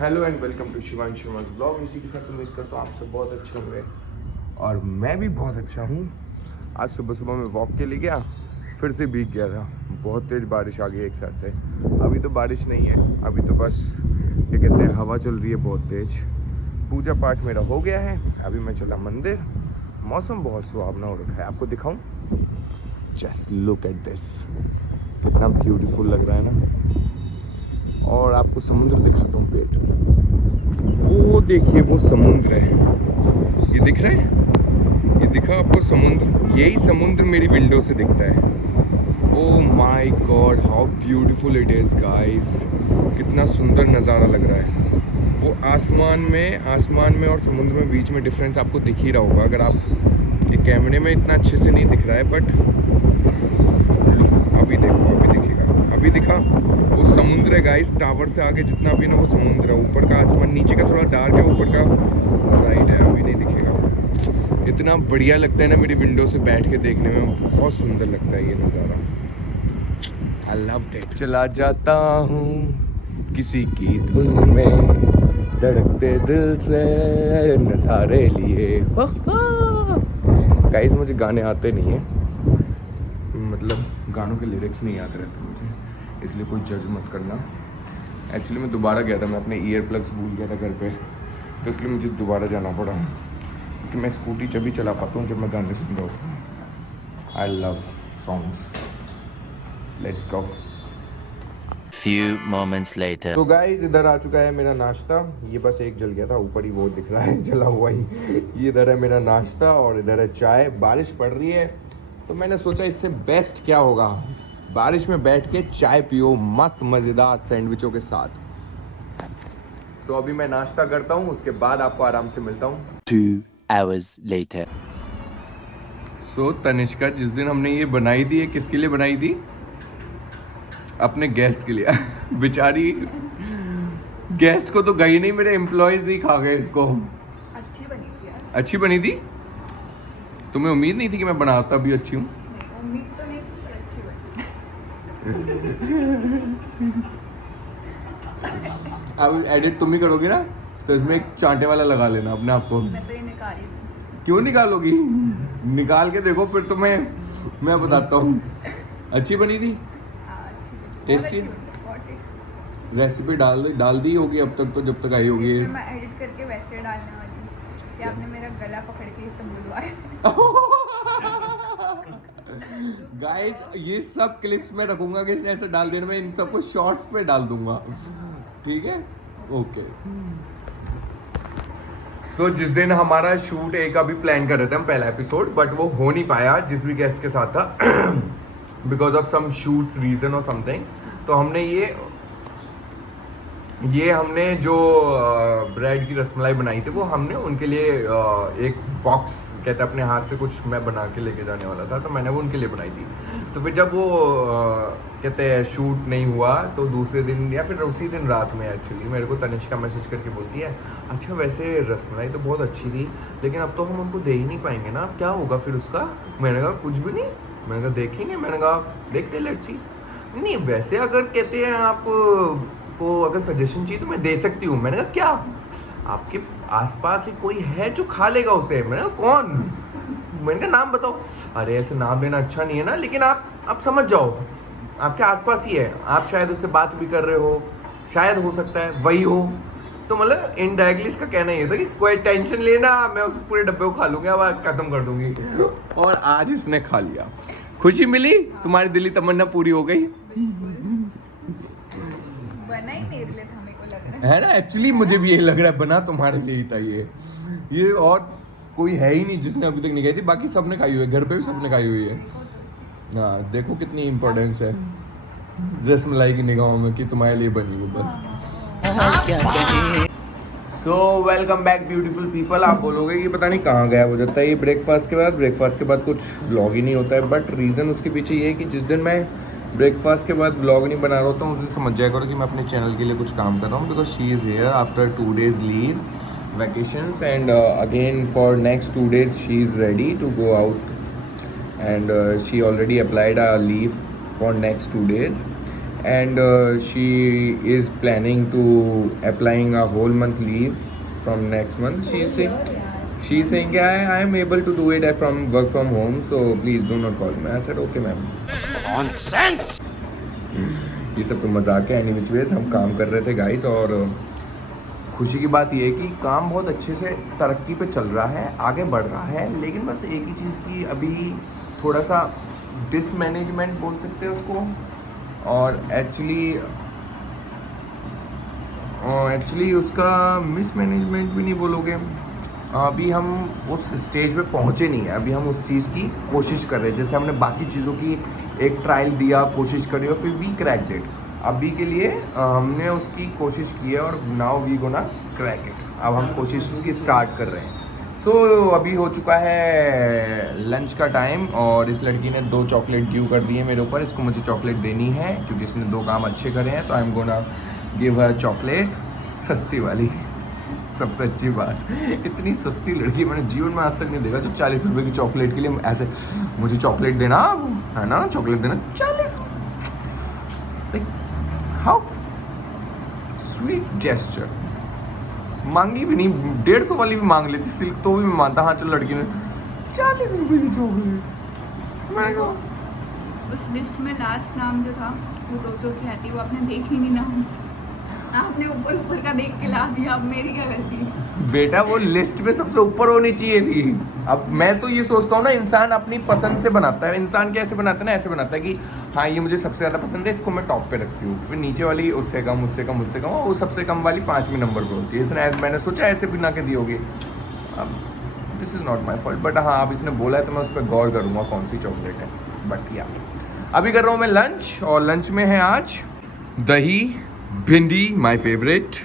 Hello and welcome to Shivansh Sharma blog. इसी के साथ उम्मीद करता हूँ आप सब बहुत अच्छे होंगे और मैं भी बहुत अच्छा हूँ। आज सुबह सुबह मैं वॉक के लिए गया, फिर से भीग गया था। बहुत तेज़ बारिश आ गई एक साथ से। अभी तो बारिश नहीं है, अभी तो बस क्या कहते हैं हवा चल रही है बहुत तेज़। पूजा पाठ मेरा हो गया है, अभी मैं चला मंदिर। मौसम बहुत सुहावना हो रखा है, आपको दिखाऊँ? जस्ट लुक एट दिस, कितना ब्यूटीफुल लग रहा है ना। और आपको समुद्र दिखाता हूँ पेट में। वो देखिए, वो समुद्र है, ये दिख रहा है? ये दिखा आपको समुद्र? यही समुद्र मेरी विंडो से दिखता है। Oh my God, how beautiful it is guys. कितना सुंदर नज़ारा लग रहा है। वो आसमान में और समुद्र में बीच में डिफरेंस आपको दिख ही रहा होगा। अगर आप ये कैमरे में इतना अच्छे से नहीं दिख रहा है, बट अभी देखो, अभी दिखेगा, अभी दिखा। वो समुद्र है गाइस, टावर से आगे जितना भी ना वो समुद्र है। ऊपर का आसमान, नीचे का थोड़ा डार्क है, ऊपर का लाइट है, अभी नहीं दिखेगा। इतना बढ़िया लगता है ना मेरी विंडो से बैठ के देखने में, बहुत सुंदर लगता है ये नज़ारा। I love it. चला जाता हूँ किसी की धुन में, धड़कते दिल से नज़ारे लिए। गाइस मुझे गाने आते नहीं है, मतलब गानों के लिरिक्स नहीं आते रहते मुझे, इसलिए कोई जज मत करना। एक्चुअली मैं दोबारा गया था, मैं अपने ईयर प्लग्स भूल गया था घर पे, तो इसलिए मुझे दोबारा जाना पड़ा, क्योंकि मैं स्कूटी जब भी चला पाता हूँ जब मैं गाने सुन रहा हूँ। I love songs. Let's go. Few moments later. तो गाइस इधर आ चुका है मेरा नाश्ता। ये बस एक जल गया था, ऊपर ही वो दिख रहा है जला हुआ ही। ये इधर है मेरा नाश्ता और इधर है चाय। बारिश पड़ रही है तो मैंने सोचा इससे बेस्ट क्या होगा, बारिश में बैठ के चाय पियो मस्त मज़ेदार सैंडविचों के साथ। सो अभी मैं नाश्ता करता हूँ, उसके बाद आपको आराम से मिलता हूँ। 2 hours later. सो तनिष्का, जिस दिन हमने ये बनाई थी, ये किसके लिए बनाई थी? अपने गेस्ट के लिए। बेचारी गेस्ट को तो गई नहीं, मेरे एम्प्लॉयज ही खा गए इसको। अच्छी बनी थी यार। अच्छी बनी थी? तुम्हें उम्मीद नहीं थी कि मैं बनाता भी अच्छी हूँ? नहीं, उम्मीद तो नहीं थी पर अच्छी बनी। अब एडिट तुम ही करोगी ना, तो इसमें एक चांटे वाला लगा लेना अपने आप को। मैं तो ये निकाली थी। क्यों निकालोगी? निकाल के देखो फिर तुम्हें मैं बताता हूँ। अच्छी बनी थी? हाँ, अच्छी बनी। टेस्टी? बहुत टेस्टी। रेसिपी डाल दी होगी अब तक तो, जब तक आई होगी। इसमें मैं एडिट करके वैसे डालने वाली हूँ कि आपने मेरा गला पकड़ के ये सब बुलवाया। गाइस ये सब क्लिप्स मैं रखूंगा कि इसने ऐसे डाल देना, मैं इन सबको शॉर्ट्स पे डाल दूंगा, ठीक है? ओके। सो जिस दिन हमारा शूट एक अभी प्लान कर रहे थे हम, पहला एपिसोड, बट वो हो नहीं पाया जिस भी गेस्ट के साथ था, because of some shoots reason और समथिंग। तो हमने ये हमने जो ब्रेड की रसमलाई बनाई थी, वो हमने उनके लिए एक बॉक्स कहते अपने हाथ से कुछ मैं बना के लेके जाने वाला था, तो मैंने वो उनके लिए बनाई थी। तो फिर जब वो कहते हैं शूट नहीं हुआ, तो दूसरे दिन या फिर उसी दिन रात में एक्चुअली मेरे को तनिष्का मैसेज करके बोलती है, अच्छा वैसे रसमलाई तो बहुत अच्छी थी, लेकिन अब तो हम उनको दे ही नहीं पाएंगे ना, अब क्या होगा फिर उसका? मैंने कहा कुछ भी नहीं, मैंने कहा देखेंगे, मैंने कहा देखते लेट्स सी। नहीं वैसे अगर कहते हैं आप को अगर सजेशन चाहिए तो मैं दे सकती हूँ। मैंने कहा क्या आपके आसपास ही कोई है जो खा लेगा उसे? मैंने कहा कौन? मैंने कहा नाम बताओ। अरे ऐसे नाम लेना अच्छा नहीं है ना, लेकिन आप समझ जाओ, आपके आसपास ही है, आप शायद उससे बात भी कर रहे हो, शायद हो सकता है वही हो। तो मतलब इनडायरेक्टली इसका कहना ये था कि कोई टेंशन लेना, मैं उस पूरे डब्बे को खा लूँगी, अब खत्म कर दूंगी। और आज इसने खा लिया। खुशी मिली? तुम्हारी दिली तमन्ना पूरी हो गई? बना ही मेरे लिए था, मेरे को लग रहा है ना? एक्चुअली मुझे भी यही लग रहा है, बना तुम्हारे लिए ही था ये और कोई है ही नहीं जिसने अभी तक नहीं खाई थी, बाकी सबने खाई हुई है, घर पे भी सबने खाई हुई है। हाँ देखो कितनी इम्पोर्टेंस है रसमलाई की निगाहों में कि तुम्हारे लिए बनी वो बस। So welcome back beautiful people. आप बोलोगे कि पता नहीं कहाँ गया हो जाता है ये ब्रेकफास्ट के बाद कुछ व्लॉग ही नहीं होता है, बट रीज़न उसके पीछे ये है कि जिस दिन मैं ब्रेकफास्ट के बाद व्लॉग नहीं बना रहा होता हूँ, उस दिन समझ जाया करो कि मैं अपने चैनल के लिए कुछ काम कर रहा हूँ, because she is here after 2 days leave vacations and again for next 2 days she is ready to go out and she already applied a leave for next 2 days and she is planning to applying a whole month leave from next month. She's saying I am able to do it from work from home, so please do not call me. I said okay ma'am. Nonsense! ये सब तो मजाक है. Any which ways हम काम कर रहे थे गाइस, और खुशी की बात ये है कि काम बहुत अच्छे से तरक्की पे चल रहा है, आगे बढ़ रहा है. लेकिन बस एक ही चीज़ की अभी थोड़ा सा डिसमैनेजमेंट बोल सकते हैं उसको, और एक्चुअली उसका मिसमैनेजमेंट भी नहीं बोलोगे. अभी हम उस स्टेज पे पहुँचे नहीं हैं. अभी हम उस चीज़ की कोशिश कर रहे हैं. जैसे हमने बाकी चीज़ों की एक ट्रायल दिया, कोशिश करी और फिर वी क्रैक्ड इट. अभी के लिए हमने उसकी कोशिश की है और now we gonna crack it. अब हम कोशिश उसकी स्टार्ट कर रहे हैं. सो अभी हो चुका है लंच का टाइम, और इस लड़की ने 2 चॉकलेट ड्यू कर दी है मेरे ऊपर. इसको मुझे चॉकलेट देनी है क्योंकि इसने 2 काम अच्छे करे हैं, तो I am gonna give her chocolate. सस्ती वाली. सबसे अच्छी बात, इतनी सस्ती लड़की मैंने जीवन में आज तक नहीं देखा जो 40 रुपये की चॉकलेट के लिए ऐसे मुझे चॉकलेट देना, है ना, चॉकलेट देना 40. Like how sweet gesture. मांगी भी नहीं, 150 वाली भी मांग लेती सिल्क तो भी मैं मानता. हाँ चलो, लड़की ने 40 रुपये की चॉकलेट. मैं उस लिस्ट में लास्ट नाम जो था वो 200 की आती, वो आपने देखी नहीं नाम. आपने ऊपर ऊपर का देख के ला दिया. अब मेरी क्या गलती है बेटा? वो लिस्ट में सबसे ऊपर होनी चाहिए थी. अब मैं तो ये सोचता हूँ ना, इंसान अपनी पसंद से बनाता है. इंसान कैसे बनाता है ना, ऐसे बनाता है कि हाँ ये मुझे सबसे ज़्यादा पसंद है, इसको मैं टॉप पे रखती हूँ. फिर नीचे वाली उससे कम, उससे कम, उससे कम, वो सबसे कम वाली 5वें नंबर पर होती है. इसने मैंने सोचा ऐसे बना के दी होगी. अब this is not my fault, but हाँ अब इसने बोला है तो मैं उस पर गौर करूँगा कौन सी चॉकलेट है. बट या अभी कर रहा हूँ मैं लंच, और लंच में है आज दही, भिंडी माय फेवरेट,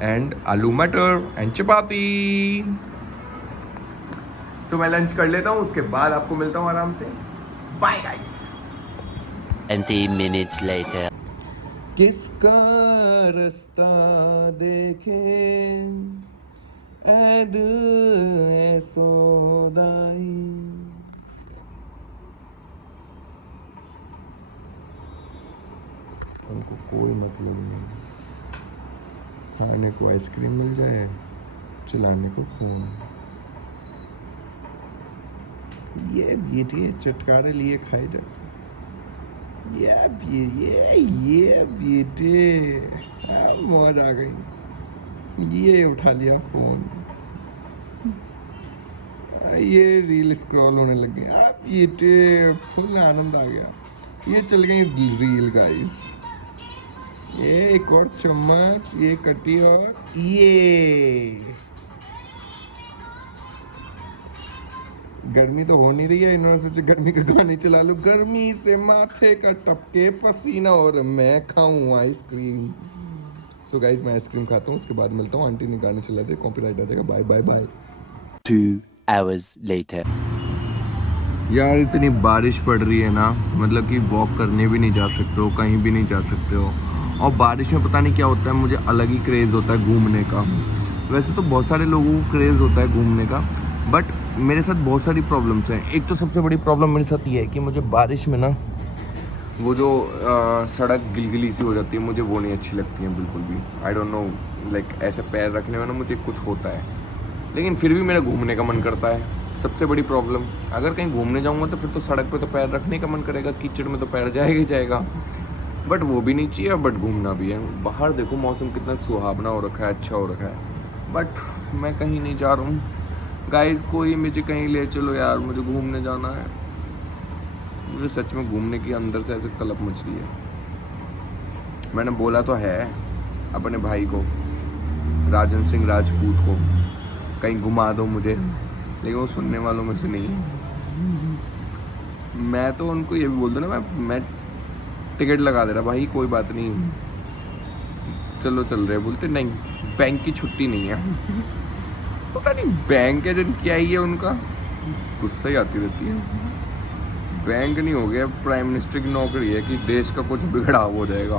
एंड आलू मटर एंड चपाती. सो मैं लंच कर लेता हूँ, उसके बाद आपको मिलता हूँ आराम से. Bye guys. 20 minutes later. किसका रास्ता देखे ऐ दिल ऐ सौदाई. उनको कोई मतलब नहीं. खाने को आइसक्रीम मिल जाए, चलाने को फोन. ये बेटे चटकारे लिए खाए जाते. ये बेटे मौज आ गई. ये उठा लिया फोन, ये रील स्क्रॉल होने लगे. अब बेटे फुल आनंद आ गया. ये चल गई रील गाइस. ये एक और चम्मच, ये कटी, और ये गर्मी तो हो नहीं रही है. इन्होंने सोचा गर्मी का गाने चला लो. गर्मी से माथे का टपके पसीना और मैं खाऊं आइसक्रीम. सो गाइस मैं आइसक्रीम खाता हूँ, उसके बाद मिलता हूँ. आंटी ने गाने चला दे, कॉपीराइट आ जाएगा. Bye bye bye. 2 hours later. यार इतनी बारिश पड़ रही है ना, मतलब कि वॉक करने भी नहीं जा सकते हो, कहीं भी नहीं जा सकते हो. और बारिश में पता नहीं क्या होता है, मुझे अलग ही क्रेज़ होता है घूमने का. वैसे तो बहुत सारे लोगों को क्रेज़ होता है घूमने का, बट मेरे साथ बहुत सारी प्रॉब्लम्स हैं. एक तो सबसे बड़ी प्रॉब्लम मेरे साथ ये है कि मुझे बारिश में ना वो जो सड़क गिलगिली सी हो जाती है, मुझे वो नहीं अच्छी लगती है बिल्कुल भी. आई डोंट नो, लाइक ऐसे पैर रखने में ना मुझे कुछ होता है. लेकिन फिर भी मेरा घूमने का मन करता है. सबसे बड़ी प्रॉब्लम, अगर कहीं घूमने जाऊँगा तो फिर तो सड़क पे तो पैर रखने का मन करेगा, कीचड़ में तो पैर जाएगा ही जाएगा. बट वो भी नहीं चाहिए, बट घूमना भी है. बाहर देखो मौसम कितना सुहावना हो रखा है, अच्छा हो रखा है, बट मैं कहीं नहीं जा रहा हूँ. गाइस कोई मुझे कहीं ले चलो यार, मुझे घूमने जाना है. मुझे सच में घूमने की अंदर से ऐसे तलब मच रही है. मैंने बोला तो है अपने भाई को, राजन सिंह राजपूत को, कहीं घुमा दो मुझे, लेकिन वो सुनने वालों में से नहीं है. मैं तो उनको ये भी बोल दूँ ना, मैं टिकट लगा दे रहा भाई, कोई बात नहीं, चलो चल रहे. बोलते नहीं, बैंक की छुट्टी नहीं है. पता नहीं बैंक एजेंट क्या ही है उनका, गुस्सा ही आती रहती है. बैंक नहीं हो गया, प्राइम मिनिस्टर की नौकरी है कि देश का कुछ बिगड़ाव हो जाएगा.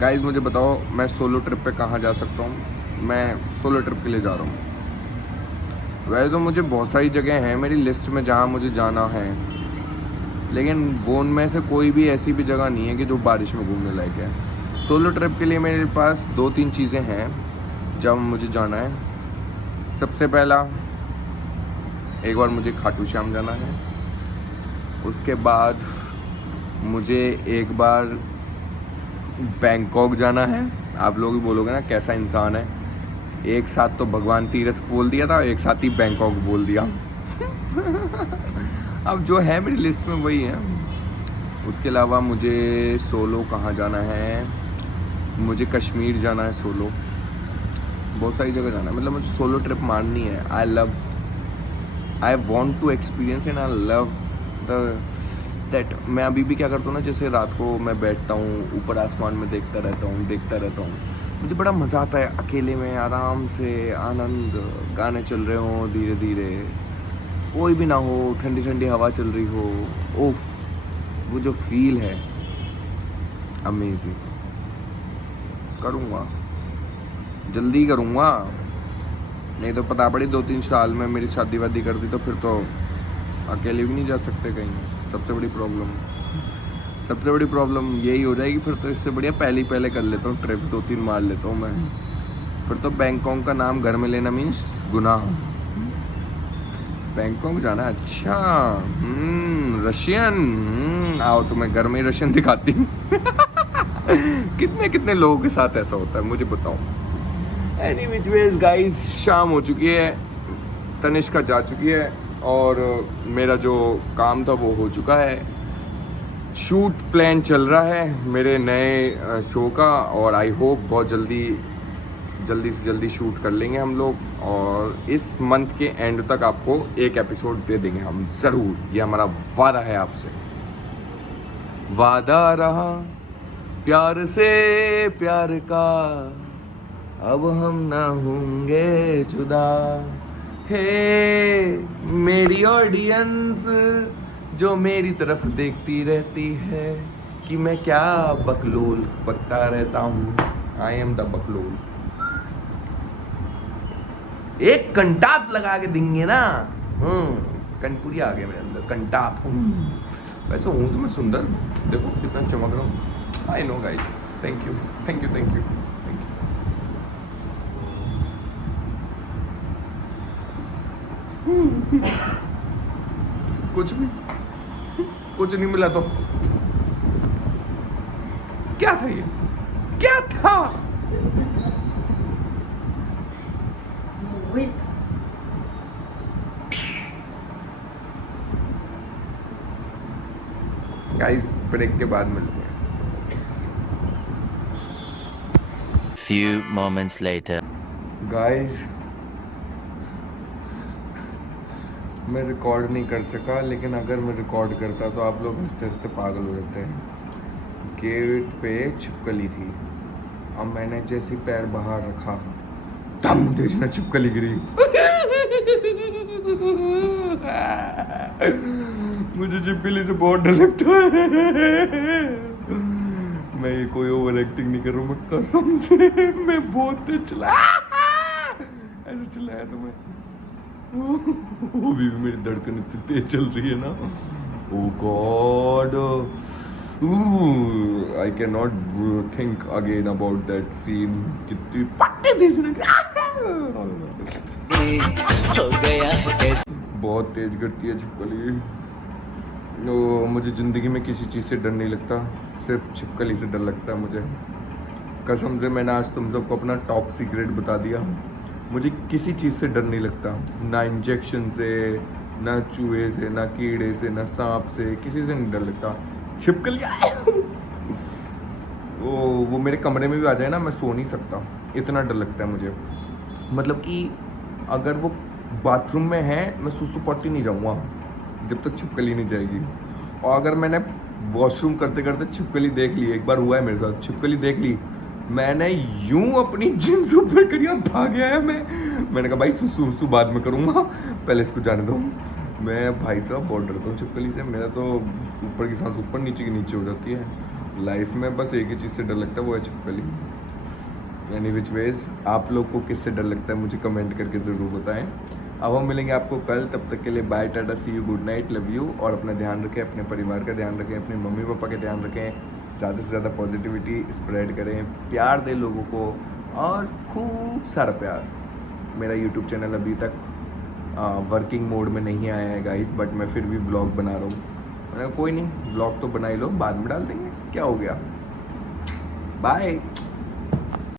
गाइस मुझे बताओ, मैं सोलो ट्रिप पे कहाँ जा सकता हूँ? मैं सोलो ट्रिप के लिए जा रहा हूँ. वैसे तो मुझे बहुत सारी जगह हैं मेरी लिस्ट में जहाँ मुझे जाना है, लेकिन वो उनमें से कोई भी ऐसी भी जगह नहीं है कि जो बारिश में घूमने लायक है। सोलो ट्रिप के लिए मेरे पास 2-3 चीज़ें हैं जब मुझे जाना है। सबसे पहला, एक बार मुझे खाटू श्याम जाना है। उसके बाद मुझे एक बार बैंकॉक जाना है। आप लोग भी बोलोगे ना कैसा इंसान है, एक साथ तो भगवान तीर्थ बोल दिया था, एक साथ ही बैंकॉक बोल दिया। अब जो है मेरी लिस्ट में वही है। उसके अलावा मुझे सोलो कहाँ जाना है, मुझे कश्मीर जाना है सोलो, बहुत सारी जगह जाना है। मतलब मुझे सोलो ट्रिप मारनी है। I want to experience and I love that. मैं अभी भी क्या करता हूँ ना, जैसे रात को मैं बैठता हूँ ऊपर आसमान में देखता रहता हूँ। मुझे बड़ा मज़ा आता है अकेले में आराम से, आनंद, गाने चल रहे हों धीरे धीरे, कोई भी ना हो, ठंडी ठंडी हवा चल रही हो। ओह, वो जो फील है अमेजिंग। करूँगा, जल्दी करूँगा, नहीं तो पता पड़ी 2-3 साल में मेरी शादी वादी कर दी तो फिर तो अकेले भी नहीं जा सकते कहीं। सबसे बड़ी प्रॉब्लम यही हो जाएगी फिर तो। इससे बढ़िया पहले कर लेता हूँ ट्रिप, 2-3 मार लेता हूँ मैं। फिर तो बैंकॉक का नाम घर में लेना मीन्स गुनाह। बैंकॉक जाना, अच्छा रशियन, आओ तुम्हें घर में ही रशियन दिखाती हूँ। कितने लोगों के साथ ऐसा होता है मुझे बताओ। एनीवेज गाइस, शाम हो चुकी है, तनिष्का जा चुकी है और मेरा जो काम था वो हो चुका है। शूट प्लान चल रहा है मेरे नए शो का और आई होप बहुत जल्दी से जल्दी शूट कर लेंगे हम लोग और इस मंथ के एंड तक आपको एक एपिसोड दे देंगे हम ज़रूर। ये हमारा वादा है आपसे, वादा रहा प्यार से प्यार का, अब हम ना होंगे जुदा। हे मेरी ऑडियंस जो मेरी तरफ देखती रहती है कि मैं क्या बकलोल बकता रहता हूँ। आई एम द बकलोल। एक कंटाप लगा के देंगे ना, कनपुरी आ गया मेरे अंदर, कंटाप। वैसे हूँ तो मैं सुंदर, देखो कितना चमक रहा हूँ। I know guys, thank you. कुछ नहीं मिला तो क्या था ये, क्या था? गाइस ब्रेक के बाद मिलते हैं। Few moments later. गाइस मैं रिकॉर्ड नहीं कर सका, लेकिन अगर मैं रिकॉर्ड करता तो आप लोग हंसते हंसते पागल हो जाते हैं। गेट पे छिपकली थी, अब मैंने जैसे पैर बाहर रखा, दम देखना छिपकली गिरी। मुझे छिपकली से बहुत डर लगता है। मैं ये कोई ओवर एक्टिंग नहीं कर रहा हूँ, मैं कसम से मैं बहुत तेज चिल्लाया। ऐसे चिल्लाया तो मैं, वो भी मेरी धड़कन इतनी तेज चल रही है ना। Oh god, I can not think again about that scene. कितनी पट्टी थी इसने, बहुत तेज गिरती है छिपकली। मुझे ज़िंदगी में किसी चीज़ से डर नहीं लगता, सिर्फ छिपकली से डर लगता है मुझे। कसम से मैंने आज तुम सबको अपना टॉप सीक्रेट बता दिया। मुझे किसी चीज़ से डर नहीं लगता, ना इंजेक्शन से, ना चूहे से, ना कीड़े से, ना सांप से, किसी से नहीं डर लगता। छिपकली वो मेरे कमरे में भी आ जाए ना, मैं सो नहीं सकता, इतना डर लगता है मुझे। मतलब कि अगर वो बाथरूम में है, मैं सुसु पॉटी नहीं जाऊँगा जब तक छिपकली नहीं जाएगी। और अगर मैंने वॉशरूम करते करते छिपकली देख ली, एक बार हुआ है मेरे साथ, छिपकली देख ली, मैंने यूं अपनी जींस ऊपर करी और भाग गया मैंने कहा भाई सुसु बाद में करूँगा, पहले इसको जाने दो। मैं भाई साहब बहुत डरता हूँ छिपकली से। मेरा तो ऊपर की सांस ऊपर, नीचे की नीचे हो जाती है। लाइफ में बस एक ही चीज़ से डर लगता है, वो है छिपकली। एनी विच वेज, आप लोग को किससे डर लगता है मुझे कमेंट करके ज़रूर बताएं। अब हम मिलेंगे आपको कल, तब तक के लिए bye tata, see you, good night, love you. और अपना ध्यान रखें, अपने परिवार का ध्यान रखें, अपने मम्मी पापा का ध्यान रखें, ज़्यादा से ज़्यादा पॉजिटिविटी स्प्रेड करें, प्यार दें लोगों को, और खूब सारा प्यार। मेरा यूट्यूब चैनल अभी तक वर्किंग मोड में नहीं आया है गाइस, बट मैं फिर भी ब्लॉग बना रहा हूँ। मैंने कहा कोई नहीं, ब्लॉग तो बना ही लो, बाद में डाल देंगे, क्या हो गया। बाय।